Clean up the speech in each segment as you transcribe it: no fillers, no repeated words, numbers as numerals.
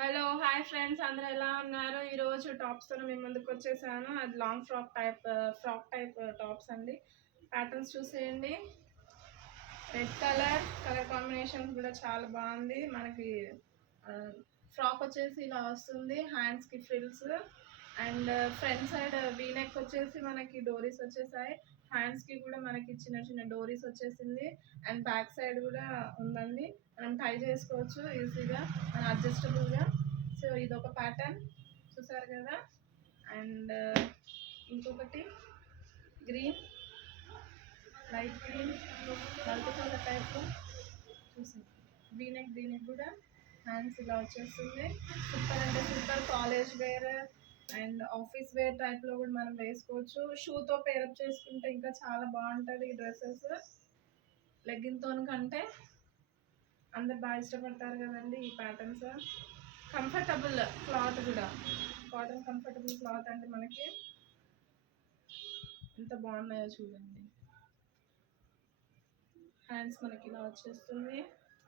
Hello hi friends, అందరూ ఎలా ఉన్నారు? ఈరోజు టాప్స్తో మేము ముందుకు వచ్చేసాను. అది లాంగ్ ఫ్రాక్ టైప్ టాప్స్ అండి. ప్యాటర్న్స్ చూసేయండి. రెడ్ కలర్ కాంబినేషన్ కూడా చాలా బాగుంది. మనకి ఫ్రాక్ వచ్చేసి ఇలా వస్తుంది. హ్యాండ్స్కి frills and front side V-neck వచ్చేసి మనకి డోరీస్ వచ్చేసాయి. హ్యాండ్స్కి కూడా మనకి చిన్న చిన్న డోరీస్ వచ్చేసింది. అండ్ బ్యాక్ సైడ్ కూడా ఉందండి. మనం టై చేసుకోవచ్చు ఈజీగా, మన అడ్జస్టబుల్గా. సో ఇది ఒక ప్యాటర్న్ చూసారు కదా. అండ్ ఇంకొకటి green, light green, multi colour type చూసి వీనెక్. దీనికి కూడా హ్యాండ్స్ ఇలా వచ్చేస్తుంది. సూపర్ అంటే super college wear and office wear టైప్లో కూడా మనం వేసుకోవచ్చు. షూతో పేరప్ చేసుకుంటే ఇంకా చాలా బాగుంటుంది ఈ డ్రెస్సెస్. లెగ్గిన్తో కంటే అందరు బాగా ఇష్టపడతారు కదండి ఈ ప్యాటర్న్స్. కంఫర్టబుల్ క్లాత్ కూడా, కాటన్ కంఫర్టబుల్ క్లాత్ అంటే మనకి ఎంత బాగున్నాయో చూడండి. హ్యాండ్స్ మనకి ఇలా వచ్చేస్తుంది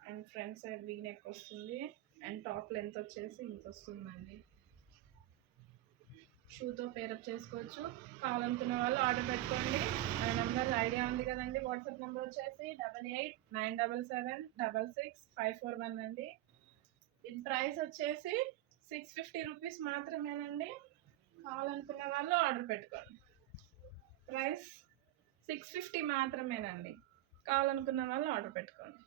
and front side V neck వస్తుంది అండ్ టాప్ లెంత్ వచ్చేసి ఇంత వస్తుందండి. షూతో పేరప్ చేసుకోవచ్చు. కావాలనుకున్న వాళ్ళు ఆర్డర్ పెట్టుకోండి. మన నెంబర్ ఐడియా ఉంది కదండి. వాట్సాప్ నెంబర్ వచ్చేసి 8897766541 అండి. దీని ప్రైస్ వచ్చేసి 650 రూపీస్ మాత్రమేనండి. కావాలనుకున్న వాళ్ళు ఆర్డర్ పెట్టుకోండి. ప్రైస్ 650 మాత్రమేనండి. కావాలనుకున్న వాళ్ళు ఆర్డర్ పెట్టుకోండి.